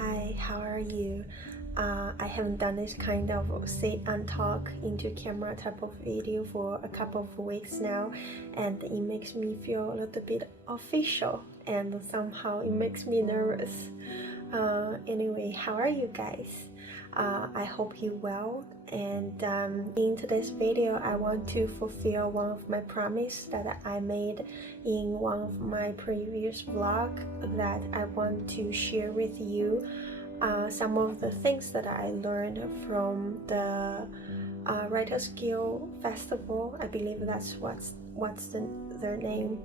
Hi, how are you? I haven't done this kind of sit and talk into camera type of video for a couple of weeks now, and it makes me feel a little bit official, and somehow it makes me nervous. Anyway, how are you guys? I hope you well, and in today's video I want to fulfill one of my promise that I made in one of my previous vlog, that I want to share with you some of the things that I learned from the Writers Guild Festival. I believe that's what's their name.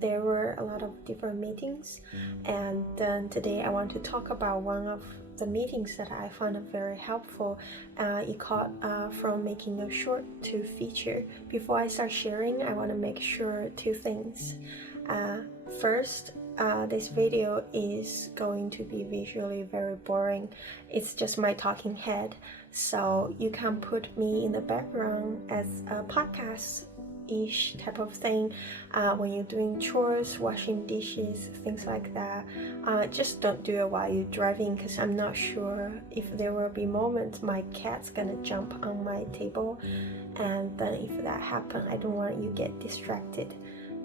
There were a lot of different meetings, and then today I want to talk about one of the meetings that I found very helpful. It called from making a short to feature. Before I start sharing, I want to make sure two things. First, this video is going to be visually very boring. It's just my talking head, so you can put me in the background as a podcast-ish type of thing when you're doing chores, washing dishes, things like that. Just don't do it while you're driving, because I'm not sure if there will be moments my cat's gonna jump on my table, and then if that happens, I don't want you to get distracted.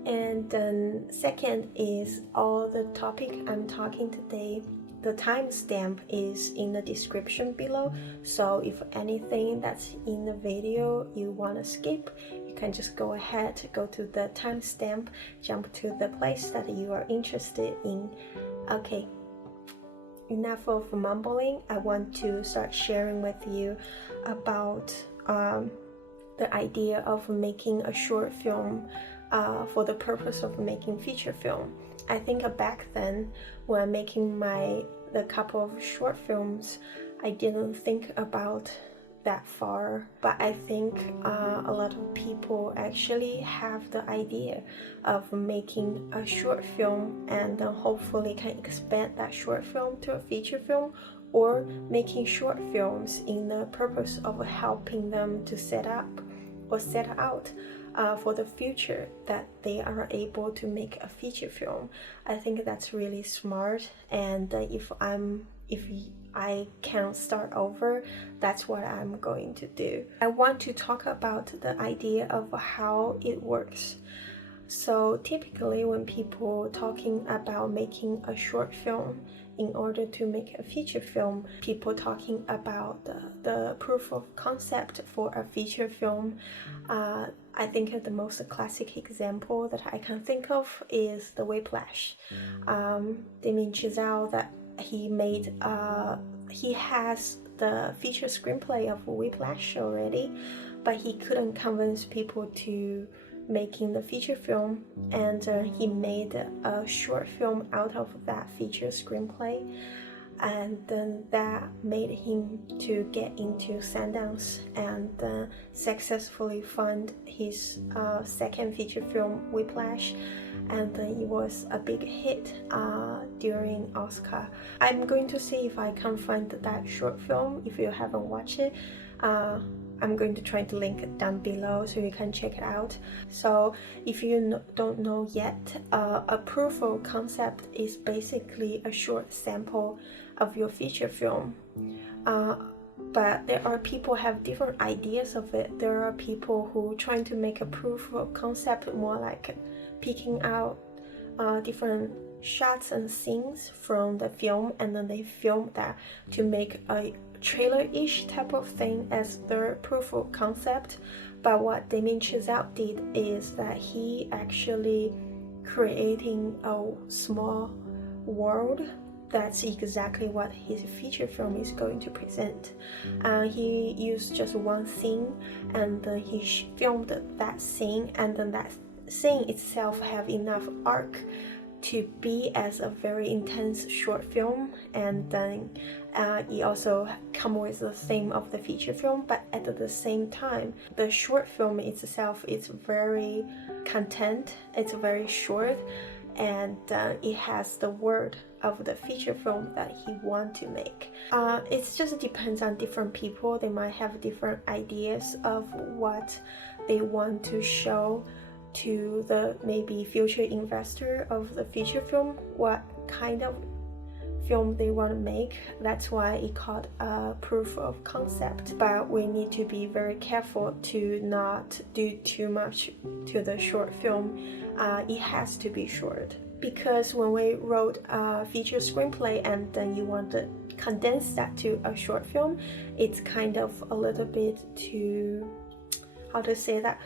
And then second is all the topic I'm talking today, the timestamp is in the description below, so if anything that's in the video you want to skip, you can just go ahead, go to the timestamp, jump to the place that you are interested in. Okay, enough of mumbling. I want to start sharing with you about the idea of making a short film for the purpose of making feature film. I think back then when I'm making the couple of short films, I didn't think about that far, but I think a lot of people actually have the idea of making a short film and then hopefully can expand that short film to a feature film, or making short films in the purpose of helping them to set up or set out for the future that they are able to make a feature film. I think that's really smart, and if I can start over, that's what I'm going to do. I want to talk about the idea of how it works. So typically when people talking about making a short film in order to make a feature film, people talking about the proof of concept for a feature film. I think the most classic example that I can think of is the Whiplash. Damien Chazelle, that he made, he has the feature screenplay of Whiplash already, but he couldn't convince people to making the feature film, and he made a short film out of that feature screenplay, and then that made him to get into Sundance and successfully fund his second feature film, Whiplash, and it was a big hit during Oscar. I'm going to see if I can find that short film. If you haven't watched it, I'm going to try to link it down below so you can check it out. So if you don't know yet, a proof of concept is basically a short sample of your feature film. But there are people have different ideas of it. There are people who trying to make a proof of concept more like picking out different shots and scenes from the film, and then they film that to make a trailer-ish type of thing as their proof of concept. But what Damien Chazelle did is that he actually creating a small world that's exactly what his feature film is going to present. He used just one scene, and then he filmed that scene, and then that scene itself have enough arc to be as a very intense short film, and then it also come with the theme of the feature film. But at the same time, the short film itself is very content, it's very short, and it has the word of the feature film that he want to make. It just depends on different people. They might have different ideas of what they want to show to the maybe future investor of the feature film, what kind of film they want to make. That's why it called a proof of concept. But we need to be very careful to not do too much to the short film. It has to be short, because when we wrote a feature screenplay and then you want to condense that to a short film, it's kind of a little bit too, how to say that,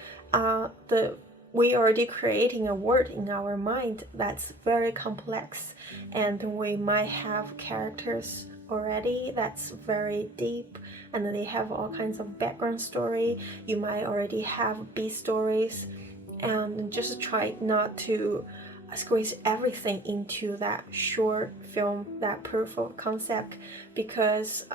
we already creating a world in our mind that's very complex, and we might have characters already that's very deep, and they have all kinds of background story. You might already have B stories, and just try not to squeeze everything into that short film, that proof of concept, because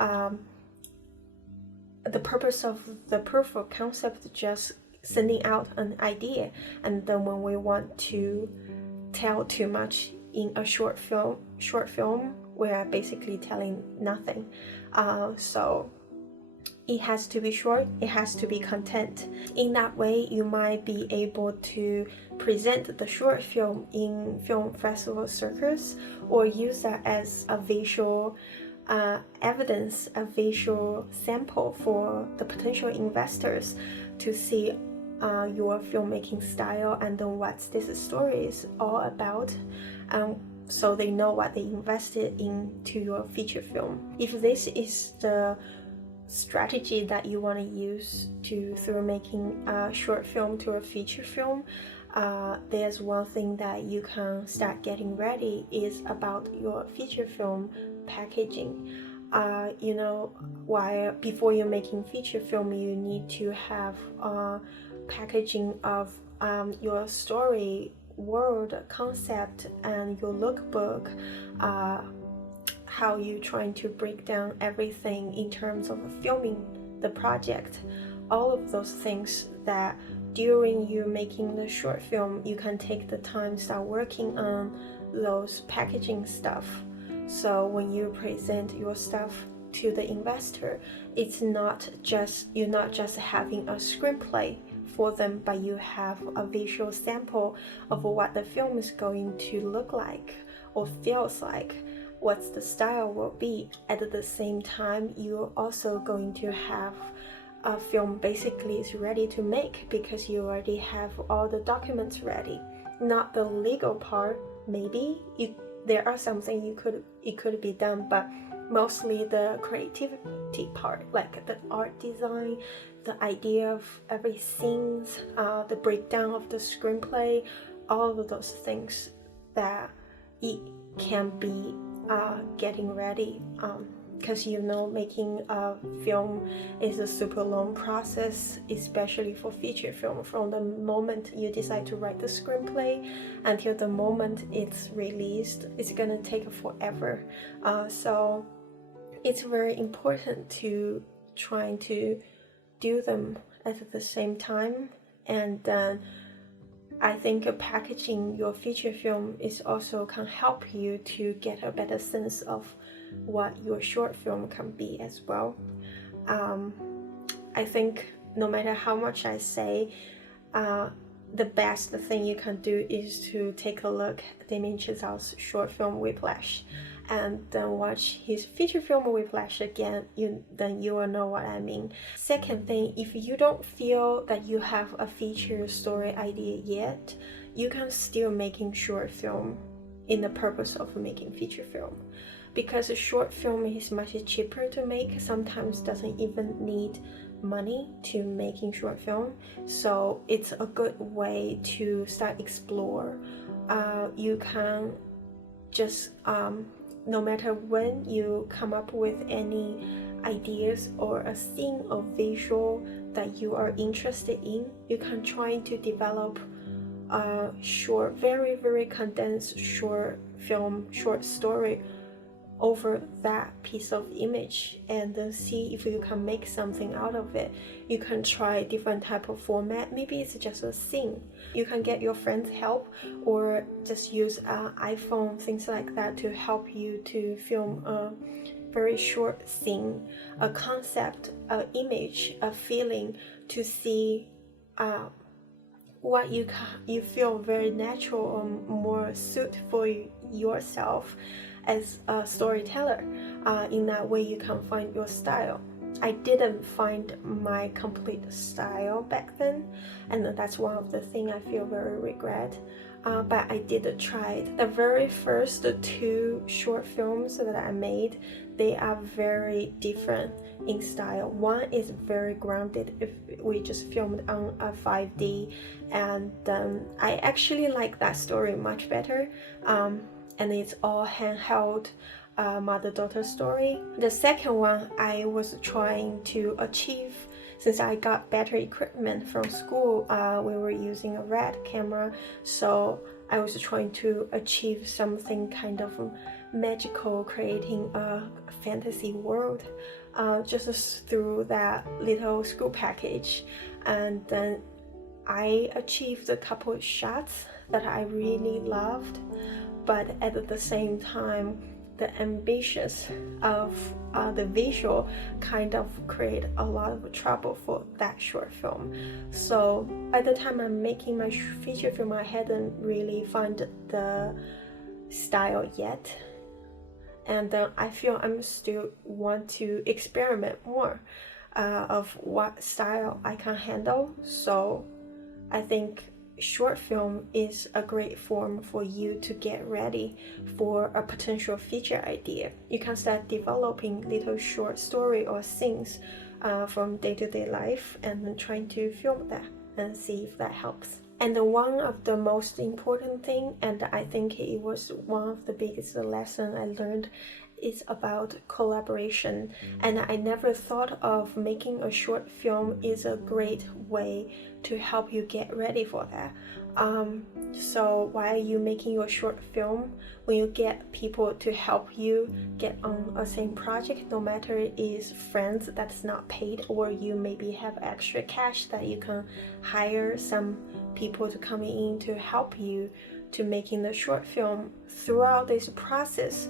the purpose of the proof of concept is just sending out an idea, and then when we want to tell too much in a short film, we are basically telling nothing. So it has to be short, it has to be content. In that way, you might be able to present the short film in film festival circuits, or use that as a visual evidence, a visual sample for the potential investors to see your filmmaking style and then what this story is all about, so they know what they invested into your feature film. If this is the strategy that you want to use through making a short film to a feature film, there's one thing that you can start getting ready is about your feature film packaging. You know, before you're making feature film, you need to have packaging of your story, world, concept, and your lookbook, how you trying to break down everything in terms of filming the project. All of those things that during you making the short film, you can take the time, start working on those packaging stuff. So when you present your stuff to the investor, it's not just, you're not just having a screenplay for them, but you have a visual sample of what the film is going to look like or feels like, what the style will be. At the same time, you're also going to have a film basically is ready to make, because you already have all the documents ready. Not the legal part, maybe there are something it could be done, but mostly the creativity part, like the art design, the idea of every scenes, the breakdown of the screenplay, all of those things that it can be getting ready, because you know, making a film is a super long process, especially for feature film. From the moment you decide to write the screenplay until the moment it's released, it's gonna take forever. So it's very important to try to do them at the same time. And I think packaging your feature film is also can help you to get a better sense of what your short film can be as well. I think no matter how much I say, the best thing you can do is to take a look at Damien Chazelle's short film Whiplash, and then watch his feature film Whiplash again. Then you will know what I mean. Second thing, if you don't feel that you have a feature story idea yet, you can still making short film in the purpose of making feature film, because a short film is much cheaper to make, sometimes doesn't even need money to making short film. So it's a good way to start explore. You can just no matter when you come up with any ideas or a scene or visual that you are interested in, you can try to develop a short, very condensed short film, short story over that piece of image, and then see if you can make something out of it. You can try different type of format. Maybe it's just a scene. You can get your friends help, or just use an iPhone, things like that, to help you to film a very short scene, a concept, an image, a feeling, to see what you feel very natural or more suit for yourself. as a storyteller. In that way you can find your style. I didn't find my complete style back then, and that's one of the things I feel very regret. But I did try it. The very first 2 short films that I made, they are very different in style. One is very grounded. If we just filmed on a 5D, and I actually like that story much better. And it's all handheld mother-daughter story. The second one I was trying to achieve, since I got better equipment from school, we were using a RED camera, so I was trying to achieve something kind of magical, creating a fantasy world just through that little school package. And then I achieved a couple of shots that I really loved, but at the same time the ambitions of the visual kind of create a lot of trouble for that short film. So by the time I'm making my feature film, I hadn't really found the style yet, and I feel I'm still want to experiment more of what style I can handle. So I think short film is a great form for you to get ready for a potential feature idea. You can start developing little short story or scenes from day-to-day life, and then trying to film that and see if that helps. And one of the most important thing, and I think it was one of the biggest lessons I learned, is about collaboration. And I never thought of making a short film is a great way to help you get ready for that. So while you making your short film, when you get people to help you get on a same project, no matter it is friends that's not paid, or you maybe have extra cash that you can hire some people to come in to help you to making the short film. Throughout this process,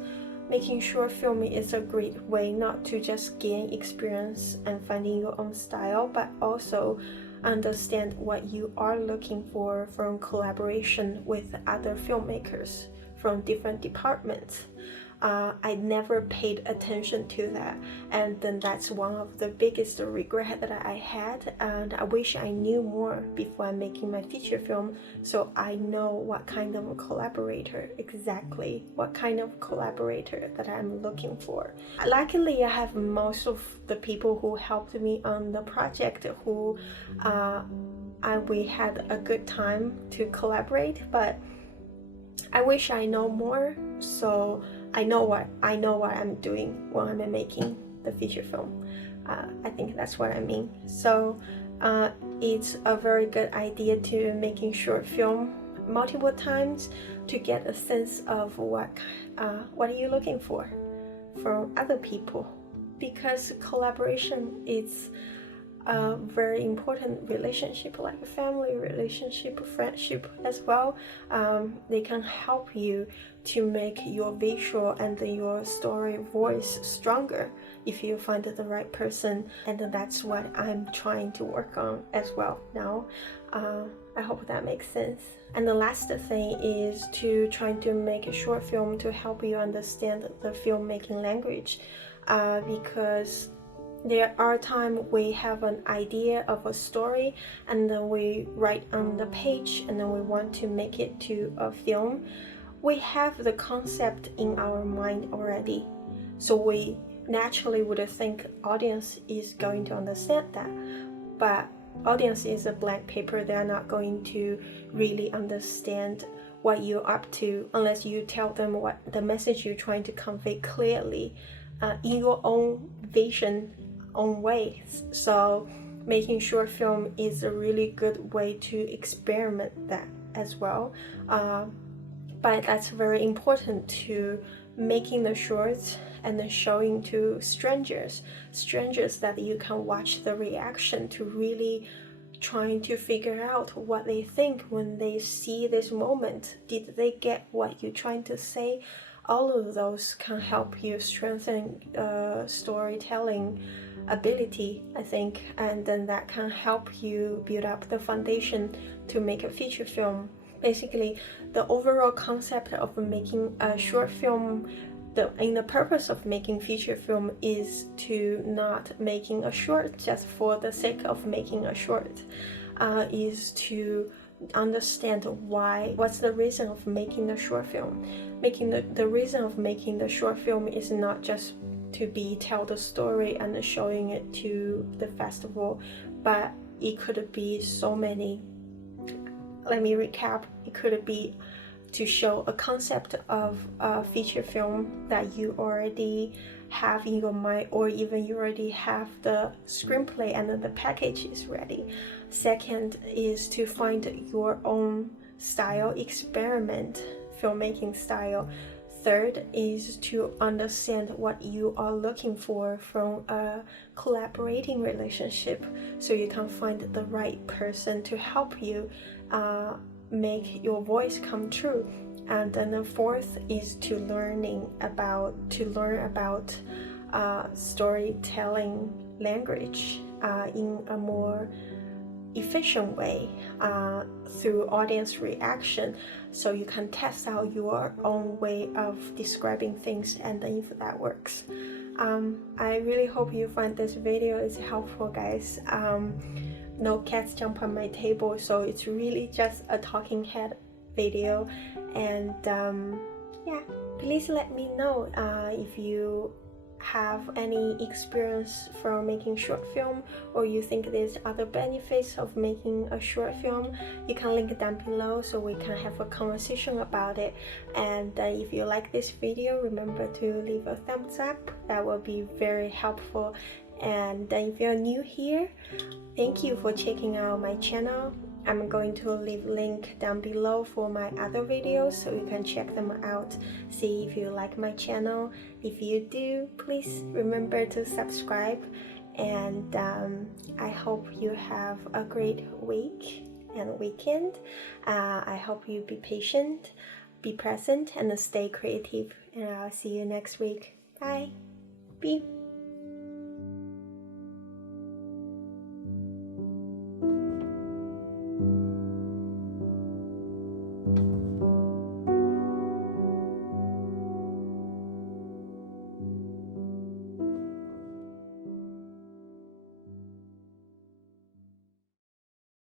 making short film is a great way not to just gain experience and finding your own style, but also understand what you are looking for from collaboration with other filmmakers from different departments. I never paid attention to that, and then that's one of the biggest regret that I had, and I wish I knew more before I'm making my feature film, so I know what kind of a collaborator, exactly what kind of collaborator that I'm looking for. Luckily, I have most of the people who helped me on the project who we had a good time to collaborate, but I wish I know more, so I know what I'm doing when I'm making the feature film. I think that's what I mean. So it's a very good idea to making short film multiple times to get a sense of what are you looking for from other people, because collaboration is a very important relationship, like a family relationship, friendship as well. They can help you to make your visual and your story voice stronger if you find the right person, and that's what I'm trying to work on as well now. I hope that makes sense. And the last thing is to try to make a short film to help you understand the filmmaking language, because there are times we have an idea of a story and then we write on the page and then we want to make it to a film. We have the concept in our mind already, so we naturally would think audience is going to understand that, but audience is a blank paper. They are not going to really understand what you're up to unless you tell them what the message you're trying to convey clearly in your own vision, own way. So making short film is a really good way to experiment that as well, but that's very important to making the shorts and then showing to strangers that you can watch the reaction to really trying to figure out what they think when they see this moment. Did they get what you're trying to say? All of those can help you strengthen storytelling ability, I think, and then that can help you build up the foundation to make a feature film. Basically, the overall concept of making a short film the purpose of making feature film is to not making a short just for the sake of making a short, is to understand what's the reason of making the short film. The reason of making the short film is not just to tell the story and showing it to the festival, but it could be so many. Let me recap. It could be to show a concept of a feature film that you already have in your mind, or even you already have the screenplay and then the package is ready. Second is to find your own style, experiment filmmaking style. Third is to understand what you are looking for from a collaborating relationship, so you can find the right person to help you make your voice come true. And then the fourth is to learn about storytelling language in a more efficient way through audience reaction, so you can test out your own way of describing things, and then if that works. I really hope you find this video is helpful, guys. No cats jump on my table, so it's really just a talking head video. And yeah, please let me know if you have any experience from making short film, or you think there's other benefits of making a short film. You can link down below so we can have a conversation about it. And if you like this video, remember to leave a thumbs up. That will be very helpful. And if you're new here, thank you for checking out my channel. I'm going to leave link down below for my other videos so you can check them out, see if you like my channel. If you do, please remember to subscribe. And I hope you have a great week and weekend. I hope you be patient, be present, and stay creative. And I'll see you next week. Bye. Beep.